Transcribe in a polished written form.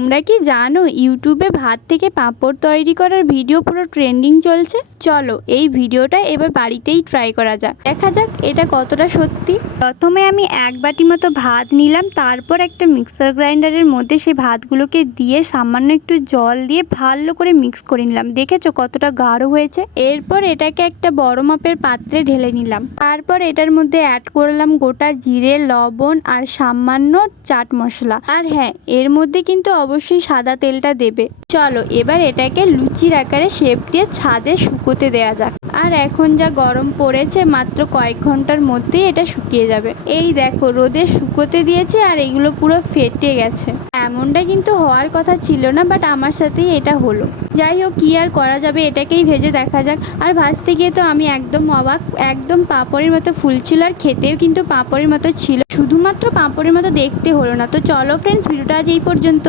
তোমরা কি জানো ইউটিউবে ভাত থেকে পাঁপড় তৈরি করার ভিডিও পুরো ট্রেন্ডিং চলছে? চলো এই ভিডিওটা এবার বাড়িতেই ট্রাই করা যাক, দেখা যাক এটা কতটা সত্যি। প্রথমে আমি এক বাটি মতো ভাত নিলাম, তারপর একটা মিক্সার গ্রাইন্ডারের মধ্যে সেই ভাতগুলোকে দিয়ে সামান্য একটু জল দিয়ে ভালো করে মিক্স করে নিলাম। দেখেছো কতটা গাঢ় হয়েছে? এরপর এটাকে একটা বড় মাপের পাত্রে ঢেলে নিলাম। তারপর এটার মধ্যে অ্যাড করলাম গোটা জিরে, লবণ আর সামান্য চাট মশলা। আর হ্যাঁ, এর মধ্যে কিন্তু অবশ্যই সাদা তেলটা দেবে। চলো এবার এটাকে লুচির আকারে শেপ দিয়ে ছাদে শুকোতে দেয়া যাক। আর এখন যা গরম পড়েছে, মাত্র কয়েক ঘন্টার মধ্যেই এটা শুকিয়ে যাবে। এই দেখো রোদে শুকোতে দিয়েছে আর এগুলো পুরো ফেটে গেছে। এমনটা কিন্তু হওয়ার কথা ছিল না, বাট আমার সাথেই এটা হলো। যাই হোক, কি আর করা যাবে, এটাকেই ভেজে দেখা যাক। আর ভাজতে গিয়ে তো আমি একদম অবাক, একদম পাঁপড়ের মতো ফুলছিল আর খেতেও কিন্তু পাঁপড়ের মতো ছিল। শুধুমাত্র পাঁপড়ের মতো দেখতে হলো না। তো চলো ফ্রেন্ডস, ভিডিওটা আজ এই পর্যন্ত।